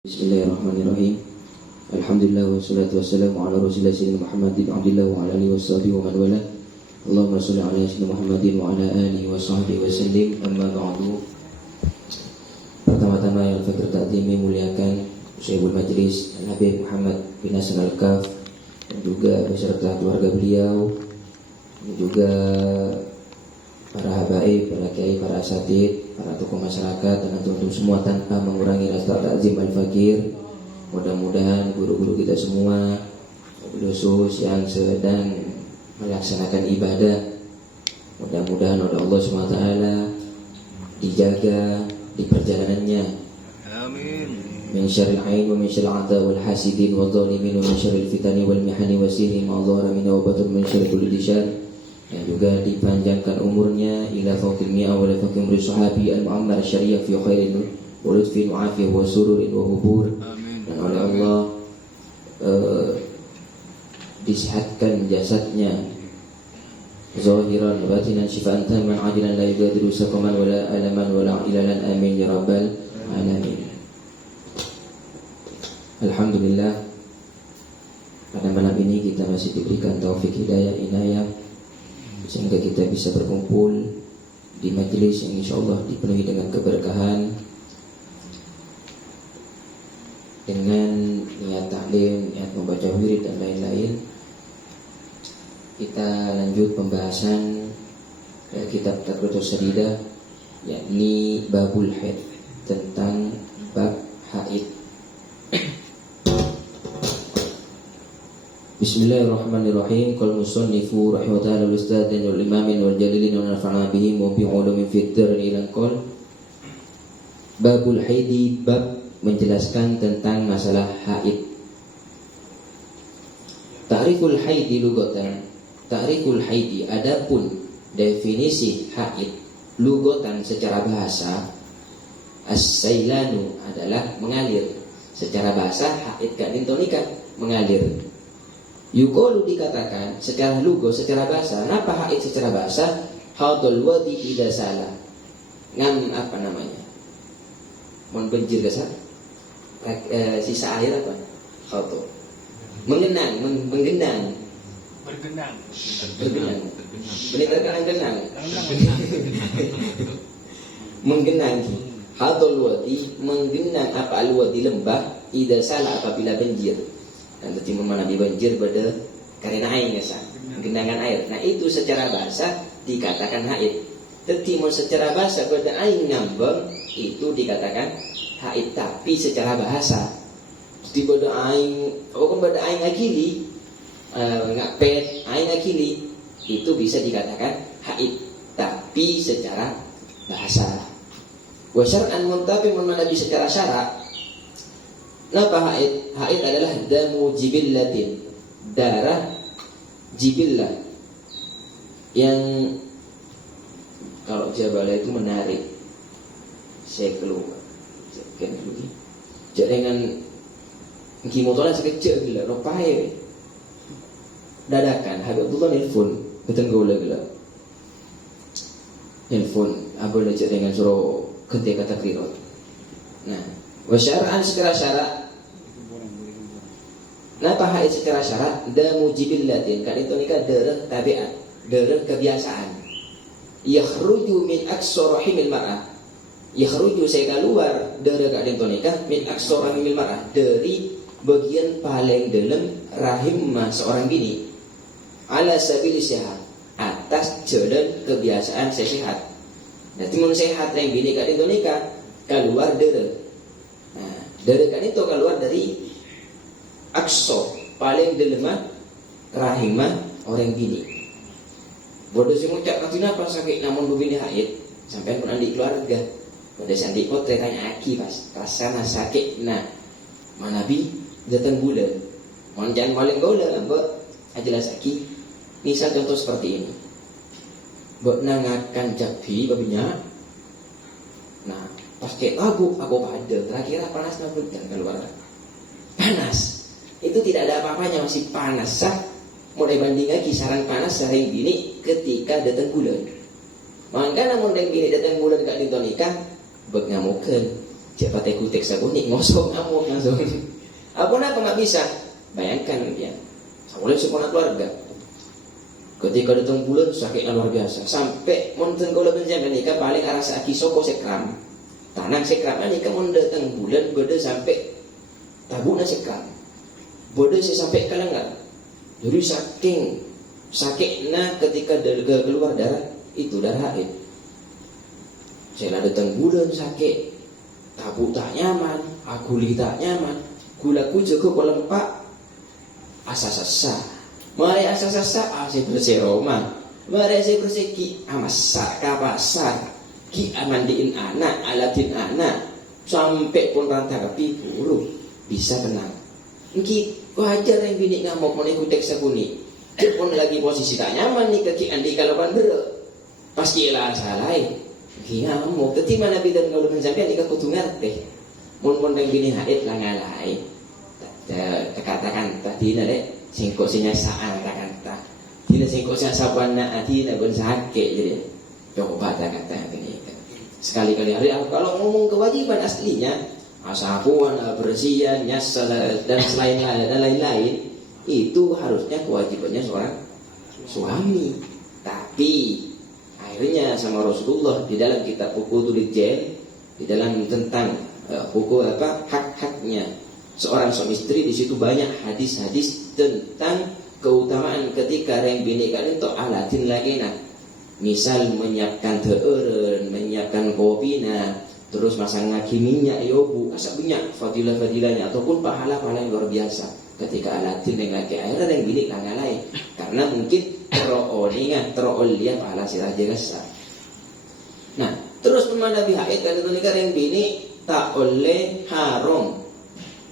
Bismillahirrahmanirrahim. Alhamdulillah wassalatu wassalamu ala Rasulillah sayyidina Muhammadin abdillah wa ala alihi washabihi wa man wala. Allahumma shalli ala sayyidina Muhammadin wa ala alihi washabihi wa sallim. Amma ba'du. Pertama-tama yang fakir ta'zimi muliakan Syekhul Majlis Al-Habib Muhammad bin Hasan Al-Kaf dan juga beserta keluarga beliau, dan juga para habaib, para kiai, para asatid, para tokoh masyarakat, dan antum semua tanpa mengurangi rasa takzim al-fakir. Mudah-mudahan guru-guru kita semua, khusus yang sedang melaksanakan ibadah, mudah-mudahan oleh Allah SWT dijaga di perjalanannya. Amin. Min syarril ain wa min syarril a'da wal hasidin wal zalimin wa min syarril fitani wal mihani wa sihri ma dhahara minhu wa batana min syarri kulli syarr. Dan juga dipanjangkan umurnya ila fawqil mi'a wa la fawqil umri sahabi al-mu'ammar syariah fi khairin wa lutfin wa afiyah wa sururin wa hubur. Dan oleh Allah disihatkan jasadnya zahiran wa batinan syifaan taman adilan la yugadiru saqaman wa la alaman wa la ilalan amin ya rabbal alamin. Alhamdulillah, pada malam ini kita masih diberikan taufik hidayah inayah sehingga kita bisa berkumpul di majelis yang insyaallah dipenuhi dengan keberkahan, dengan niat taklim, niat membaca wirid dan lain-lain. Kita lanjut pembahasan dari kitab Taqritus Sadidah, yakni Babul Haid, tentang bab haid. Bismillahirrahmanirrahim. Qal musannifu rahimahullah al-ustadz wal imamin wal jalilin wa nafa'na bihim wa bi ulumin fid darin ila qol. Babul haidi, bab menjelaskan tentang masalah haid. Ta'riful haidi lugatan. Ta'riful haidi, adapun definisi haid lugatan secara bahasa, as-sailanu adalah mengalir. Secara bahasa haid kadin tonika mengalir. Yuqalu dikatakan secara lugo, secara bahasa. Kenapa haid secara bahasa? Hadul wadi idza salah. Ngam apa namanya? Mon benjir gasar. Sisa air apa? Khatu. Menggenang. Bergenang. Benar kan genang. Menggenang. Hadul wadi, menggenang apa al-wadi lembah idza salah apabila banjir. Dan tertimpa Nabi banjir pada karena air ya, genangan air. Nah itu secara bahasa dikatakan haid. Tertimpa secara bahasa pada air ngambang itu dikatakan haid. Tapi secara bahasa di pada air, bukan pada air akili, ngapet air akili itu bisa dikatakan haid. Tapi secara bahasa. Wa syar'an muntabi Nabi secara syarak. Napa haid? Haid adalah damu jibillatin, darah jibillah, yang kalau jabala itu menarik. Saya keluar, kan begini. Jangan gimotolan sekecil gila, ropahe. Dadakan, Habibullah nelfon, betul gula gila. Nelfon, abang lecet dengan suruh ketika takrirot. Nah, wasyara'an secara syarak. Napa haid secara syarak? Damu jibillatin, kan itu nikah darah tabiat, darah kebiasaan. Yakhruju min aqsa rahimil mar'ah. Yakhruju saya keluar darah kan itu nikah min aqsa rahimil mar'ah, dari bagian paling dalam rahim seorang bini. Ala sabili sehat, atas jalan kebiasaan sehat. Nanti mun sehat yang bini kan itu nikah keluar darah. Nah, darah kan itu keluar dari akso paling dalam rahimah orang bini. Bodoh si ngucap nanti napa sakit namun begini haid sampai pun andi keluarga. Bodoh si andi pot tanya aki pas sana sakit. Nah, mana bi datang bulan. Mohon jangan paling gula mbak ajelas aki. Misal contoh seperti ini. Mbak nangakan jabi babinya. Nah, pas kayak aku pada terakhir panas nabut dan keluar panas. Itu tidak ada apa-apanya, masih panas sah. Mulai bandingkan kisaran panas sehari ini ketika datang bulan. Maka namun yang gini datang bulan gak ditonikah, beg ngamukan. Cepat ikutek sabuni ngosok ngamuk langsung. Apa nggak bisa? Bayangkan dia. Awalnya sekolah keluarga. Ketika datang bulan sakitnya luar biasa. Sampai monten kalau benjamin nikah paling arasa kisoko sekram. Tanang sekram nikah mon datang bulan beda sampai tabuna sekram. Beda sampai kalangan. Jadi sakitnya ketika keluar darah itu darah haid. Saya datang bulan sakit. Tabu tak nyaman, aguli tak nyaman. Gulaku juga pelempak asa-sasa. Mari asa-sasa saya bersih Roma. Mari saya bersih ki amasak kapasan. Ki amandiin anak, alatin anak. Sampai pun rantang api buru bisa tenang. Ki wajar yang bini ngamuk mau ikut teksa kuni. Dia pun lagi posisi tak nyaman nih kaki andi kalau bandera. Pasti lah salah. Ki ngamuk. Teti mana bidan kalau menjampian nikah kudu ngerti. Mun yang bini haid lah ngalai. Katakan tadi nade singkok sinyasaan kata. Tidak singkok sinyasaan na ati na gon sakit jadi. Coba kata ini. Sekali-kali hari kalau ngomong kewajiban aslinya asapuan, bersihan, nyasal dan lain-lain itu harusnya kewajibannya seorang suami. Tapi akhirnya sama Rasulullah di dalam kitab Huququl Rijal di dalam tentang hukum hak-haknya seorang suami istri, di situ banyak hadis-hadis tentang keutamaan ketika reng bini kalian to alatin lagi nah. Misal menyiapkan teeren, menyiapkan kopinya, terus masang ngaki minyak yobu, asa banyak fadilah-fadilahnya ataupun pahala-pahala yang luar biasa ketika alatin yang lagi air reng bini kangalai karena mungkin terolia pahala sirah jasa. Nah, terus pemana haid kan itu nikah reng bini tak oleh haram.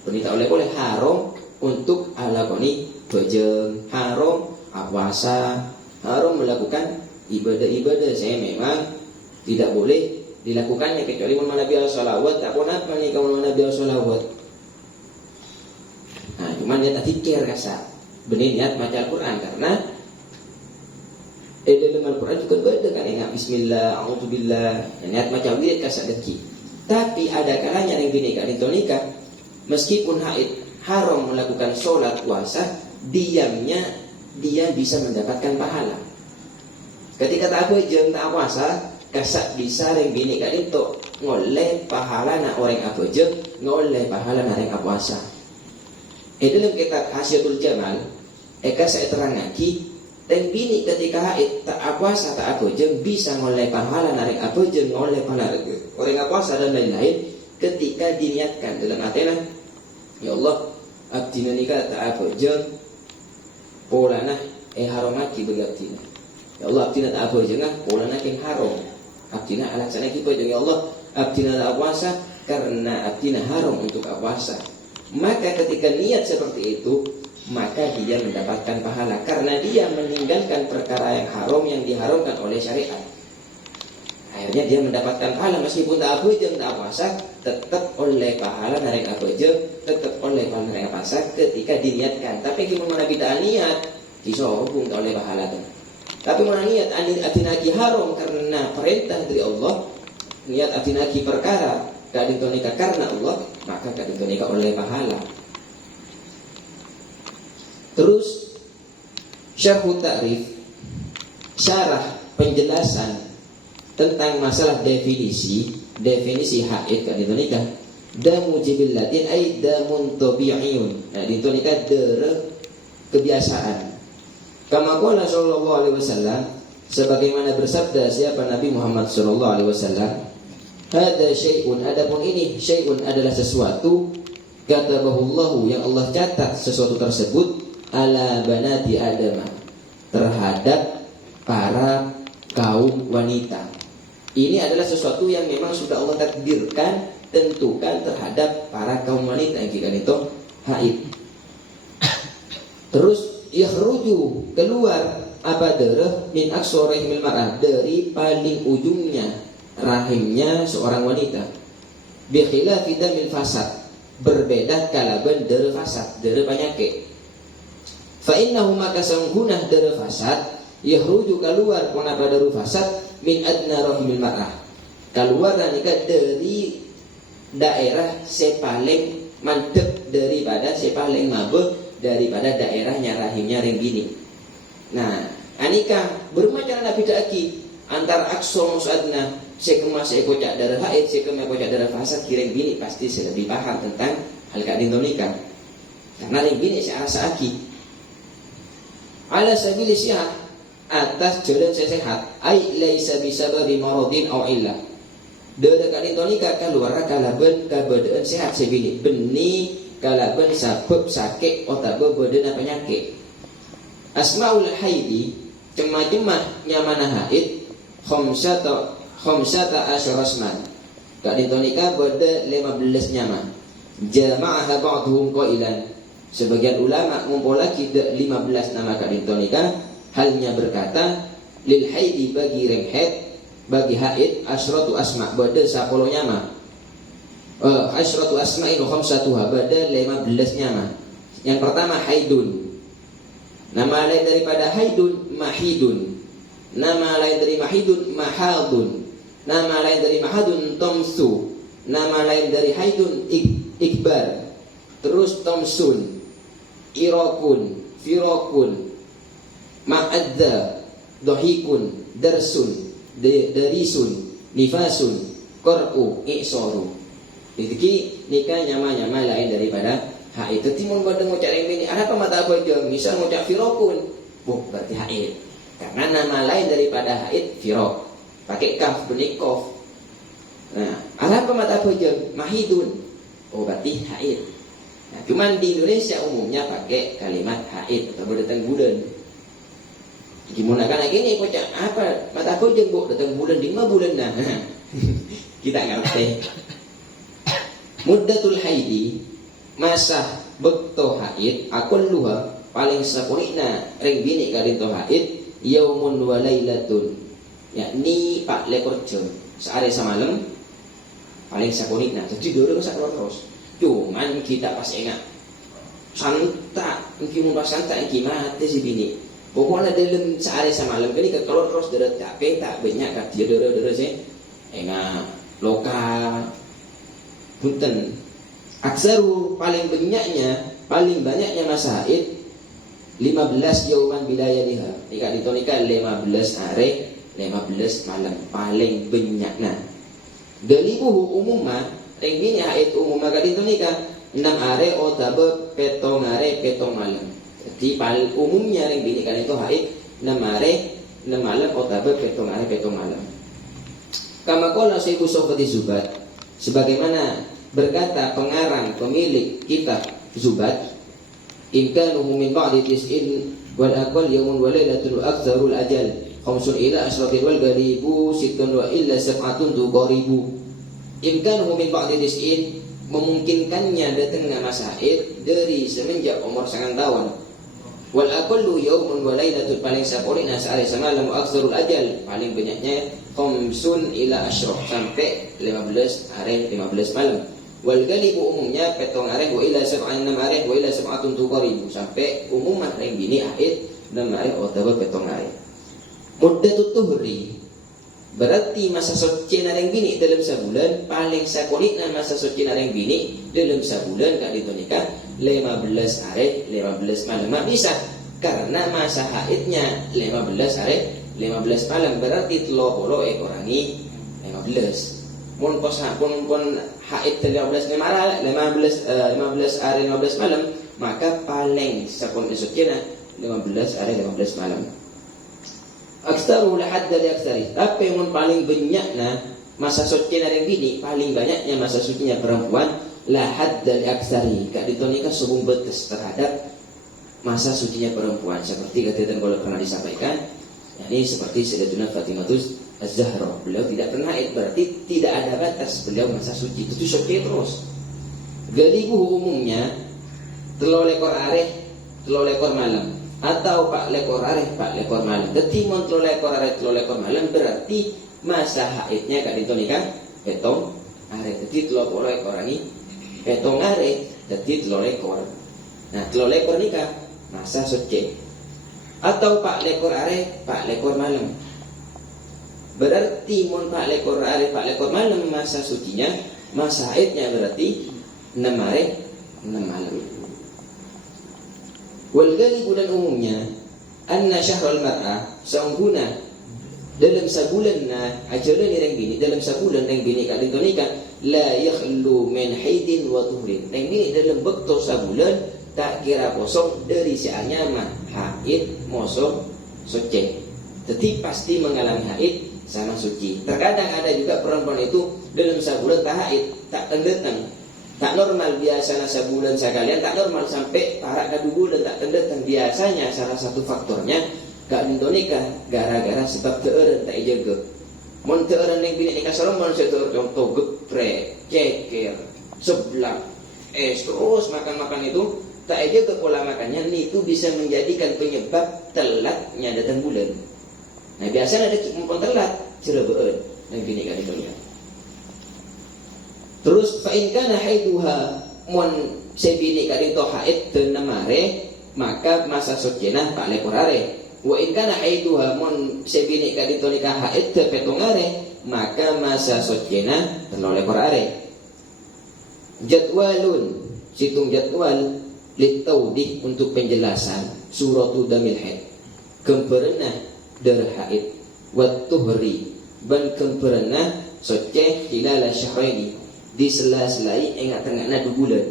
Wanita oleh haram untuk alakoni bejeng, haram puasa, haram melakukan ibadah-ibadah. Saya memang tidak boleh dilakukannya kecuali mana biasa salawat, tak pun apa nih kamu mana biasa salawat. Nah, cuman dia tak fikir kasar. Benih niat baca Al-Quran karena dalam Al-Quran juga beda kan ingat bismillah, a'udzubillah, niat baca wirid kasar deki. Tapi ada kalanya yang bini kan itu nikah meskipun haid haram melakukan sholat puasa, diamnya dia bisa mendapatkan pahala. Ketika tak bejeng tak puasa, kasak bisa yang bini kan itu ngoleh pahala nak orang apa bejeng, ngoleh pahala nak orang puasa. Dalam kitab Hasyatul Jamal, saya terang lagi, dan bini ketika haid tak puasa tak bejeng bisa ngoleh pahala nak orang apa bejeng, ngoleh pahala orang puasa dan lain-lain. Ketika diniatkan dalam hatinya, ya Allah, abdina nikah tak apa jeng, polana haram lagi berarti. Ya Allah, abdina tak apa jeng, polana yang haram. Abdina alasannya kita jeng, ya Allah, abdina tak puasa karena abdina haram untuk puasa. Maka ketika niat seperti itu, maka dia mendapatkan pahala karena dia meninggalkan perkara yang haram yang diharamkan oleh syariat. Akhirnya dia mendapatkan pahala meskipun tak bejeng tak puasa, tetap oleh pahala narik bejeng, tetap oleh pahala narik puasa ketika diniatkan. Tapi gimana kita niat, disobung tak oleh pahala tu. Tapi mana niat atinaki haram karena perintah dari Allah, niat atinaki perkara kadang nikah karena Allah, maka kadang nikah oleh pahala. Terus syarhut ta'rif, syarah penjelasan tentang masalah definisi haid kan itu nikah. Damu jibillatin ay damun tabi'iyun. Nah, itu nikah darah kebiasaan. Kama qala sallallahu alaihi wasallam, sebagaimana bersabda siapa Nabi Muhammad sallallahu alaihi wasallam, hada syai'un, adapun ini syai'un adalah sesuatu katabahullahu yang Allah catat sesuatu tersebut ala banati Adam, terhadap para kaum wanita. Ini adalah sesuatu yang memang sudah Allah takdirkan, tentukan terhadap para kaum wanita yang jika itu haid. Terus yakhruju, keluar apa darah min aqsarihil mar'ah, dari paling ujungnya rahimnya seorang wanita. Bi khilafi damil fasad, berbeda kalaban darah fasad, darah penyakit. Fa innahu maka sanggunah darah fasad yakhruju, keluar kenapa darah fasad min adna rahimil mar'ah, keluar nikah dari daerah sepaling mandek daripada sepaling mabuk daripada daerahnya rahimnya ring bini. Nah, anika bermacam nabi daki antara aksol musadna sekema sekocak darah haid sekema kocak darah fasad kiring bini pasti lebih paham tentang hal kadin nikah. Karena ring bini searasa aki ala sabili sihat atas jalan sehat ai laisa bisababi maradin aw illah. Dada kadin nikah keluar kalaben kabadaan sehat sebini beni kalaben sabab sakit otabe badan penyakit. Asmaul haidi cemah-cemah nyamana haid khamsata asyarasman. Kadin nikah bada 15 nyaman. Jama'aha ba'dhum qailan. Sebagian ulama ngumpul lagi 15 nama kadin nikah halnya berkata lil haidi bagi reng haid bagi haid asyratu asma bada 10 nyama. Asyratu asma'in khamsatuha bada 15 nyama. Yang pertama haidun. Nama lain daripada haidun mahidun. Nama lain dari mahidun mahadun. Nama lain dari mahadun tomsu. Nama lain dari haidun ikbar. Terus tomsun, irokun, firokun, ma'adda, dohikun, darsun, darisun, nifasun, kor'u, iksoru. Jadi nikah nyama-nyama lain daripada haid. Tetapi mun badeng ngucap yang ini ada mata apa aja? Misal ngucap firokun, berarti haid. Karena nama lain daripada haid firok. Pakai kaf bunyi kof. Nah, ada mata apa aja? Mahidun. Oh, berarti haid. Nah, cuman di Indonesia umumnya pakai kalimat haid atau datang bulan. Gimana kan ini ngucap apa? Mata apa aja bu datang bulan 5 bulan nah. Kita ngerti. Muddatul haidi masa bekto haid akul luha paling sakurina ring bini kadin to haid yaumun wa lailatun yakni 4 lekor jam sehari semalam paling sakurina jadi dulu sak terus cuman kita pas ingat santak mungkin mun santak iki mati si bini pokoknya dalam sehari semalam kali kalau terus deret capek tak banyak kat dia dere sih enggak loka punten aksaru paling banyaknya masa haid 15 yauman bilayaliha. Nikah ditonika 15 hari 15 malam paling banyaknya. Dalibuhu umumma ring bini haid umumma kadin nikah 6 hari otabe petong hari petong malam. Jadi paling umumnya ring bini kadin itu haid 6 hari 6 malam otabe petong hari petong malam. Kama qala Syekh Sofati Zubat sebagaimana berkata pengarang pemilik kitab Zubat imkanuhu min ba'di tis'in wal aqal yawmun wa lailatun aktsarul ajal khamsun ila asratin wal garibu sittun wa illa sab'atun tuqaribu. Imkanuhu min ba'di tis'in memungkinkannya datangnya masa haid dari semenjak umur 9 tahun. Wal aqallu yawmun wa lailatun paling saporina sehari semalam aktsarul ajal paling banyaknya khamsun ila asyraf sampai 15 hari 15 malam. Wal galibu umumnya petong hari wa ila sab'an 6 hari wa ila sab'atun tuqaribu sampai umumnya ring bini haid 6 hari atau petong hari. Muddatut tuhri berarti masa suci ring bini dalam sebulan paling sakurina masa suci ring bini dalam sebulan kak ditonikah 15 hari 15 malam bisa karena masa haidnya 15 hari 15 malam berarti 30 ekorangi 15. Mun haid 15 hari 15 malam maka paling sakun sucinya 15 hari 15 malam. Akstaru lahad dari akstari tapi mun paling banyaknya masa suci ring bini paling banyaknya masa sucinya perempuan lahad dari akstari kak ditonikah subung betes terhadap masa sucinya perempuan seperti kata kalau pernah disampaikan ini seperti Sayyidatuna Fatimatus Az-Zahra beliau tidak pernah haid berarti tidak ada batas beliau masa suci itu suci terus. Galibu umumnya 3 lekor areh 3 lekor malam atau 4 lekor areh 4 lekor malam. Jadi mun 3 lekor areh 3 lekor malam berarti masa haidnya kak ditonikah petong areh. Jadi 30 ekor ini petong areh jadi 3 lekor. Nah 3 lekor nikah masa suci atau 4 lekor areh 4 lekor malam. Berarti mun 4 lekor hari 4 lekor malam masa sucinya Masa haidnya berarti 6 hari 6 malam. Wal ghalibu dan umumnya anna syahrul mar'ah sangguna dalam sebulan ajaran yang bini dalam sebulan yang bini kadin tonika la yakhlu min haidin wa tuhrin. Yang bini dalam bekto sebulan tak kira kosong dari sianya mah haid mosok suci. Jadi pasti mengalami haid sama suci. Terkadang ada juga perempuan itu dalam sebulan tak haid, tak datang, tak normal biasanya sebulan sekalian, tak normal sampai parak kadu bulan tak datang. Biasanya salah satu faktornya gak nikah gara-gara sebab teureun tak jaga. Mun teureun yang bini nikah sareng mun setur contoh geprek, ceker, seblak, terus makan-makan itu tak jaga pola makannya, itu bisa menjadikan penyebab telatnya datang bulan. Nah biasanya ada mumpung telat cerebeun dan bini kan itu. Terus fa in kana haiduha mun sebini ka dito haid teu nemare maka masa sucina tak lekor are. Wa in kana haiduha mun sebini ka dito nikah haid teu petong are maka masa sucina teu lekor are. Jadwalun situng jadwal litaudih untuk penjelasan suratu damil haid. Kemperenah darah haid wat tuhri ban kemperenah suci hilal syahraini di sela-selai engat tengahna 2 bulan.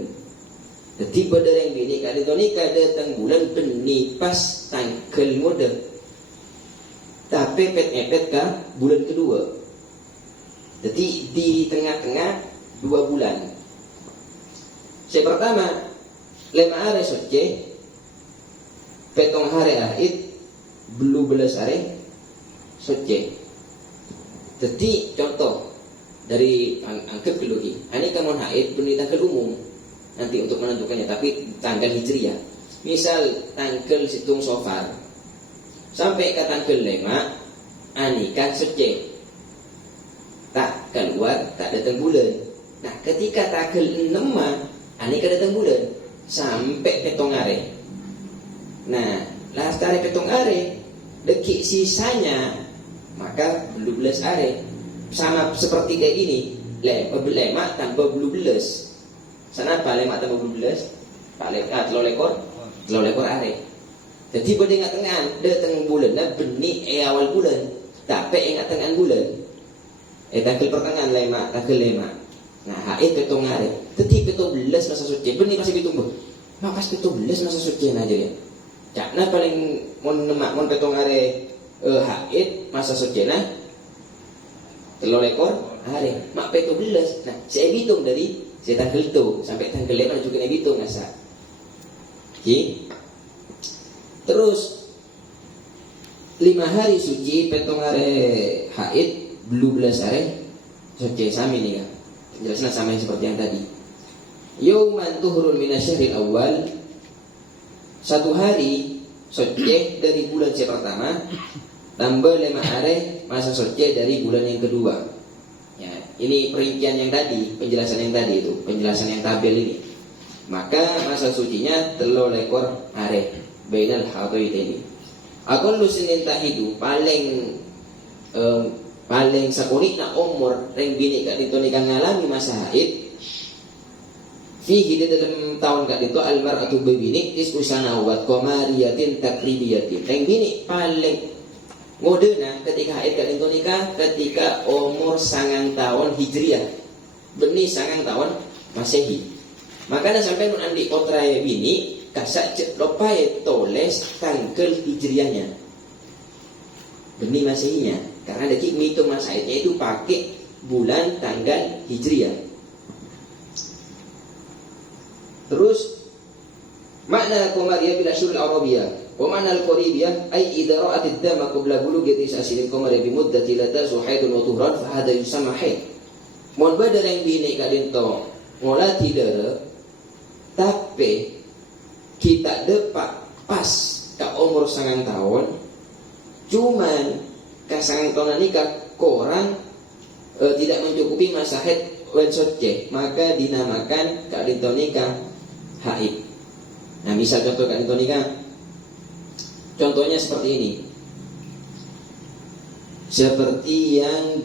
Jadi pada yang bini kali nikah datang bulan beni pas tanggal muda. Tapi pet-pet ka bulan kedua. Jadi di tengah-tengah 2 bulan. Yang pertama 5 hari suci, petong hari haid, belum belas hari suci. Jadi contoh dari anggap dulu ini kamu haid belum tanggal umum nanti untuk menentukannya, tapi tanggal hijriah. Misal tanggal situng Safar sampai ke tanggal 5 anika suci, tak keluar tak datang bulan. Nah ketika tanggal 6 anika datang bulan sampai petong hari. Nah lah tarik petong are dekik sisanya maka belum belas are sama seperti kayak gini lemak tambah belum belas sana apa lemak tambah belum belas telur lekor are. Jadi pada ingat tengah datang bulan nah benih awal bulan tapi ingat tengah bulan tanggal pertengahan lemak tanggal lemak nah haid petong are jadi petong belas masa suci benih masih ditumbuh maka petong belas masa suci aja ya. Karena paling mon petong are haid masa suci nah telur ekor hari mak petong belas. Nah saya hitung dari saya tanggal itu sampai tanggal 5 juga saya hitung nasa. Okay. Terus 5 hari suci petong are haid belum belas hari suci sami nih kan. Jelasnya sama yang seperti yang tadi. Yauman tuhurun minasyahril awal, 1 hari suci dari bulan yang pertama tambah 5 hari masa suci dari bulan yang kedua. Ya, ini perincian yang tadi, penjelasan yang tadi itu, penjelasan yang tabel ini. Maka masa sucinya 3 ekor hari bainal haidhaini. Aqallu sinin tahidu paling sakurina umur reng bini kak dito nikah ngalami masa haid fihi di dalam tahun kak dito almar'atu bibini tis'u sanawat qamariyatin takribiyatin. Reng bini paling modena ketika haid kak dito nikah ketika umur 9 tahun hijriah benih 9 tahun masehi. Makanya sampai nun andi kotrae bini kasak cek lopai toles tanggal hijriahnya benih masehinya. Karena ada ngitung masa haidnya itu pakai bulan tanggal hijriah. Terus makna qamariyah bil ashhuril arabiyah wa makna al-qaribiyah ay idza ra'at ad-dama qabla bulughi tis'asin qamariyah bi muddati la tasu haidun wa tuhran fa hadha yusamma haid. Mun badar yang bini kadento ngolati dara tapi kita depak pas ke umur 9 tahun cuman kasangan tahun nikah korang tidak mencukupi masa haid wan suci maka dinamakan kadento nikah haid. Nah misal contoh kadento nikah contohnya seperti ini, seperti yang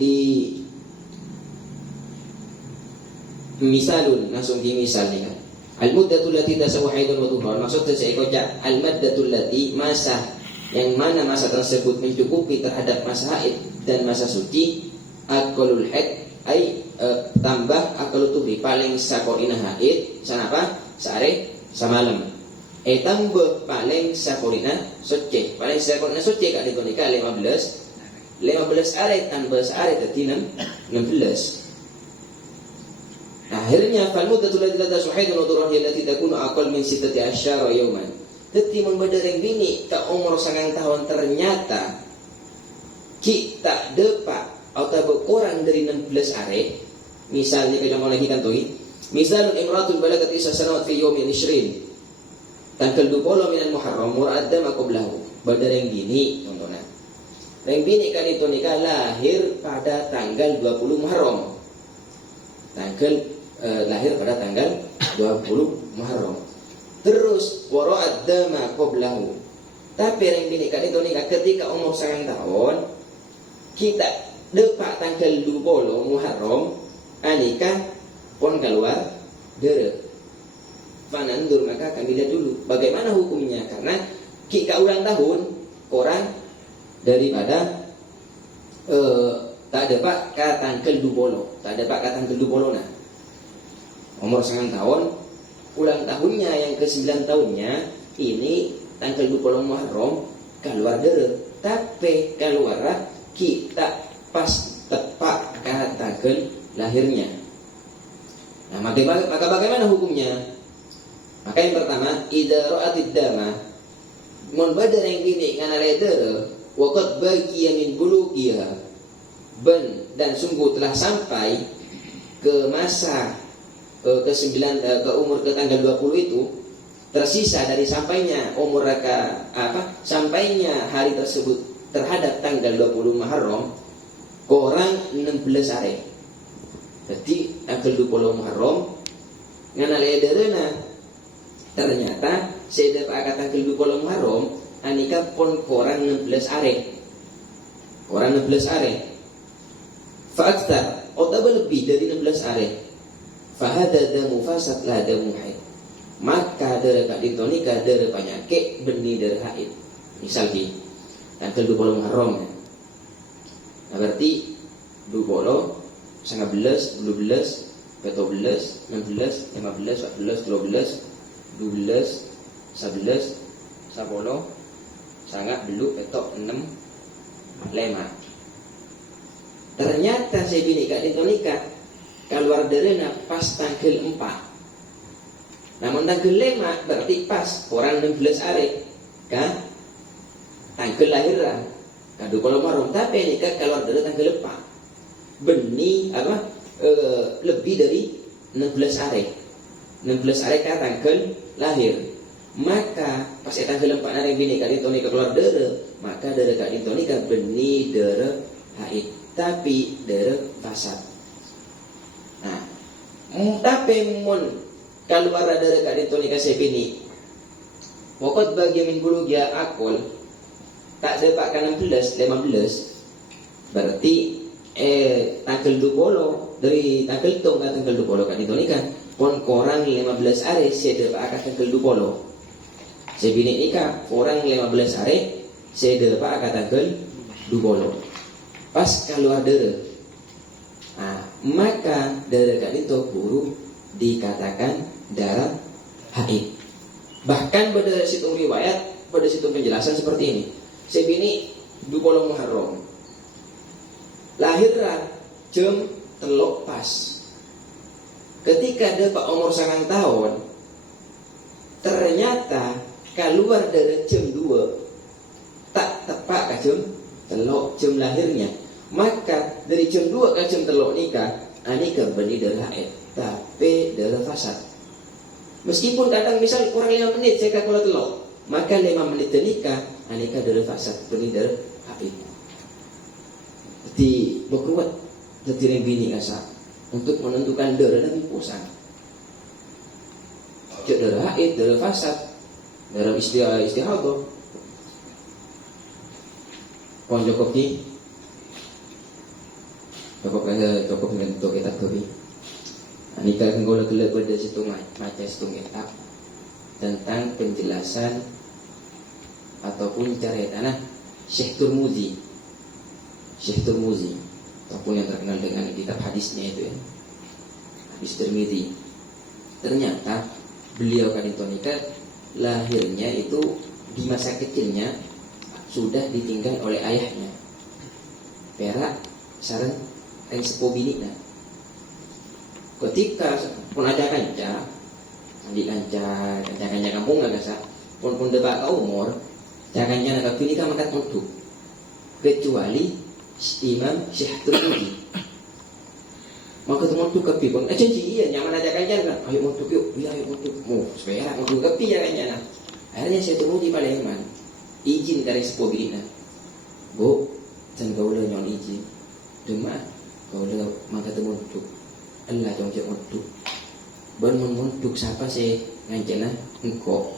misalun langsung di misal ni kan. Al-muddatul lati tasawu haidun wa tuhran. Maksudnya saya kocak al-muddatul lati masa yang mana masa tersebut mencukupi terhadap masa haid dan masa suci. Aqallul haid ai tambah aqallu tuhri paling sakorina haid sanapa sare samalam. Tambah paling sakorina suci. Paling sakorina suci kak dikonika 15 are tambah sare dadi 16. Akhirnya fal muddatul lati tasawu haidun wa tuhran allati takunu aqall min 16 yawman. Dadi mun badereng bini ka umur 9 tahun ternyata kita depak atau berkurang dari 16 are. Misalnya kalau mau lagi kan tuh, misalnya imratul balagat isa sanawat fi yawmin 20 tanggal 20 minan Muharram muradda qablahu. Badereng bini contohnya. Reng bini kan itu nikah lahir pada tanggal 20 Muharram. Lahir pada tanggal 20 Muharram. Terus waradda qablahu. Tapi reng bini kan itu nikah ketika umur 9 tahun kita depak tanggal 20 Muharram anikah pon keluar dere. Fanandur maka kami lihat dulu bagaimana hukumnya karena kita ulang tahun orang daripada tak ada pak ke tanggal 20, tak ada pak ke tanggal 20 nah. Umur 9 tahun ulang tahunnya yang ke 9 tahunnya ini tanggal 20 Muharram keluar dere. Tapi keluar kita pas tepat ke tanggal lahirnya. Nah, maka bagaimana hukumnya? Maka yang pertama, idza ra'atid dama mun badar yang ini ngana ledere wa qad baqiya min bulughiha dan sungguh telah sampai ke masa ke umur ke tanggal 20 itu tersisa dari sampainya umur sampainya hari tersebut terhadap tanggal 20 Muharram korang 16 are. Jadi tanggal 20 Muharram ngana lederena ternyata saya dapat tanggal 20 Muharram anika pon korang 16 are. Korang 16 are. Fa aktsar atau lebih dari 16 are. Fa hada damu fasad la damu haid. Maka dere kak ditonika dere penyakit benih dere haid. Misal di tanggal 20 Muharram. Nah, berarti 20, 19, 12, 14, 16, 15, 14, 12, 12, 11, 10, sangat beluk petok 6, 5. Ternyata saya bini kak ditonika keluar derena pas tanggal 4. Namun tanggal 5 berarti pas orang 16 are kan tanggal lahiran kado kalau marom tapi ini kan keluar dari tanggal 4 benih lebih dari 16 are 16 are kan tanggal lahir maka pas tanggal 4 hari bini kali toni keluar dere maka dere kali toni kan benih dere haid tapi dere fasad. Nah tapi mun keluar dere kali toni kasih bini pokok bagi min bulu dia akul tak dapat kan 16, 15 berarti tanggal 20 dari tanggal tong ke tanggal 20 kan itu kan pon korang 15 hari saya dapat akan tanggal 20 saya bini nikah orang 15 hari saya dapat akan tanggal 20 pas keluar dere maka dere kan itu buruk dikatakan darah haid. Bahkan pada situng riwayat pada situng penjelasan seperti ini saya bini 20 Muharram lahirlah jam telok pas ketika dapat umur 9 tahun ternyata keluar dari jam 2 tak tepat ke jam telok jam lahirnya maka dari jam 2 ke jam telok nikah nikah benih darah haid tapi darah fasad meskipun kadang misal kurang 5 menit saya kalau telok maka 5 menit nikah nikah darah fasad benih darah haid. Jadi berkuat jadi bini kasa untuk menentukan darah dan pusat. Cek darah haid, darah fasad, darah istihadah. Pon cukup ni, cukup dengan untuk kita kopi. Nikah kenggola kelak pada situ macam situ ngetak tentang penjelasan ataupun cara tanah Syekh Turmuzi ataupun yang terkenal dengan kitab hadisnya itu ya, hadis Tirmidzi. Ternyata beliau kadito nikah lahirnya itu di masa kecilnya sudah ditinggal oleh ayahnya. Perak sareng yang sepuh bini nah. Ketika pun ada kanca kampung nggak kasa pun debat umur jangannya nak pilih kan makan untuk kecuali Imam Syekh Turmuzi maka teman tu kepi pun janji iya nyaman aja kanca kan ayo untuk yuk iya ayo untuk mau supaya nak untuk kepi jangannya nah akhirnya Syekh Turmuzi Palembang izin dari sepuh bini nah bu dan kau udah nyon izin demam kau udah maka teman tu Allah jong jong untuk untuk siapa sih ngancana engkau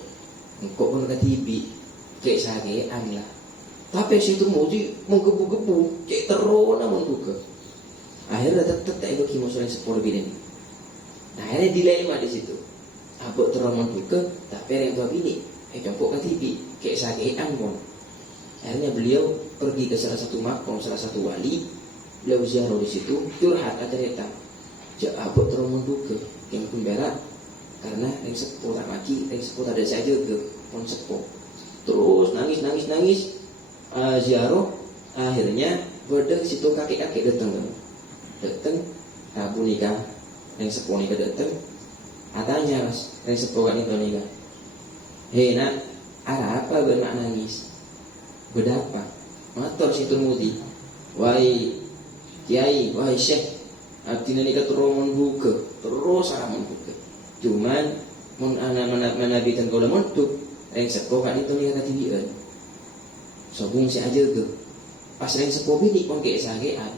pun ketibi cek sagean lah tapi situ muji menggebu-gebu cek terus namun buka akhirnya tetap tak ikut kimusulan sepuluh bini nah akhirnya dilema di situ abot terus buka tapi yang tua bini jongkok ketibi cek sagean pun akhirnya beliau pergi ke salah satu makom salah satu wali beliau ziarah di situ curhat cerita abot terus menduga yang pemberak karena yang sepuh tak maki yang sepuh tak ada saja ke pun sepuh terus nangis ziarah akhirnya berdek situ kakek datang Abu nikah yang sepuh nikah datang katanya mas yang sepuh kan itu nikah hei nak ada apa bermak nangis berapa motor situ mudi wahai kiai wahai syekh artinya nikah terus membuka terus sangat membuka cuman menabikan kau untuk yang sekolah itu nikah ketibian sobung si aja ke pas yang sekolah bini pun kayak sagean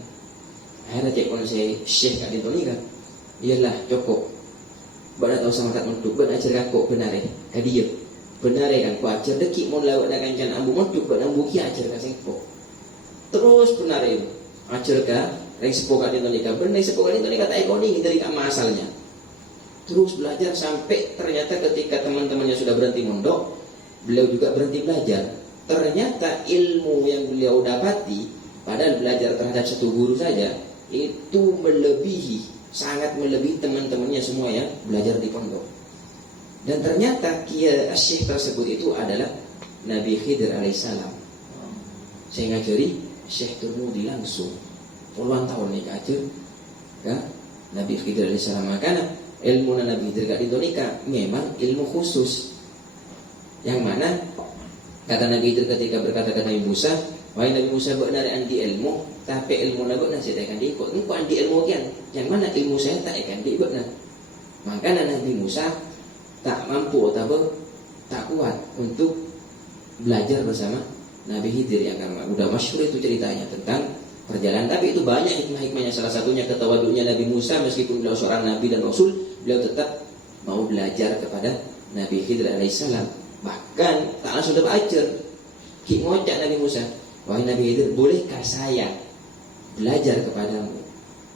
akhirnya cek pun saya syekh kat itu nikah iyalah cukup badan tahu sama kat untuk badan ajar kakok benar kadia benar kan ku ajar dekik mau lawat dengan can ambu untuk badan ambu kia ajar kasengko terus benar ajar kah yang sepokat itu nikah benar sepokat itu nikah tak ekonomi dari kamar asalnya terus belajar sampai ternyata ketika teman-temannya sudah berhenti mondok beliau juga berhenti belajar ternyata ilmu yang beliau dapati padahal belajar terhadap satu guru saja itu sangat melebihi teman-temannya semua yang belajar di pondok dan ternyata Syekh tersebut itu adalah Nabi Khidir alaihissalam saya ngajari Syekh Turmuzi langsung puluhan tahun nih ajar ya Nabi Khidir alaihissalam makanya ilmu Nabi Khidir gak ditolika memang ilmu khusus yang mana kata Nabi Khidir ketika berkata ke Nabi Musa wahai Nabi Musa benar andi ilmu tapi ilmu Nabi nasi tak akan diikut engkau andi ilmu kian yang mana ilmu saya tak akan diikut nah makanya Nabi Musa tak mampu atau tak kuat untuk belajar bersama Nabi Khidir yang karena udah masyhur itu ceritanya tentang perjalanan tapi itu banyak hikmah-hikmahnya salah satunya ketawadunya Nabi Musa meskipun beliau seorang Nabi dan Rasul beliau tetap mau belajar kepada Nabi Khidir alaihissalam bahkan tak langsung dapat ajar ngocak Nabi Musa wahai Nabi Khidir bolehkah saya belajar kepadamu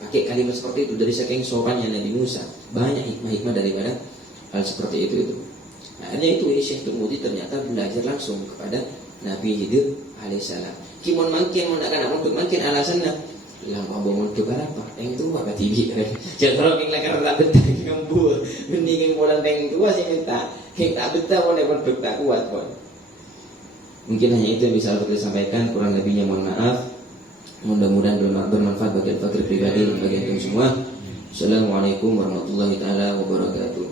pakai kalimat seperti itu dari saking sopannya Nabi Musa banyak hikmah-hikmah daripada hal seperti itu akhirnya itu Syekh Turmuzi ternyata belajar langsung kepada Nabi Khidir alaihissalam kimon mungkin mau nak nak untuk mungkin alasannya lah mau untuk apa yang tua kat TV jangan orang yang tak betah ngambul mending bolan yang tua sih minta yang tak betah boleh untuk tak kuat pun mungkin hanya itu yang bisa saya sampaikan kurang lebihnya mohon maaf mudah-mudahan bermanfaat bagi fakir pribadi dan bagi antum semua. Assalamualaikum warahmatullahi taala wabarakatuh.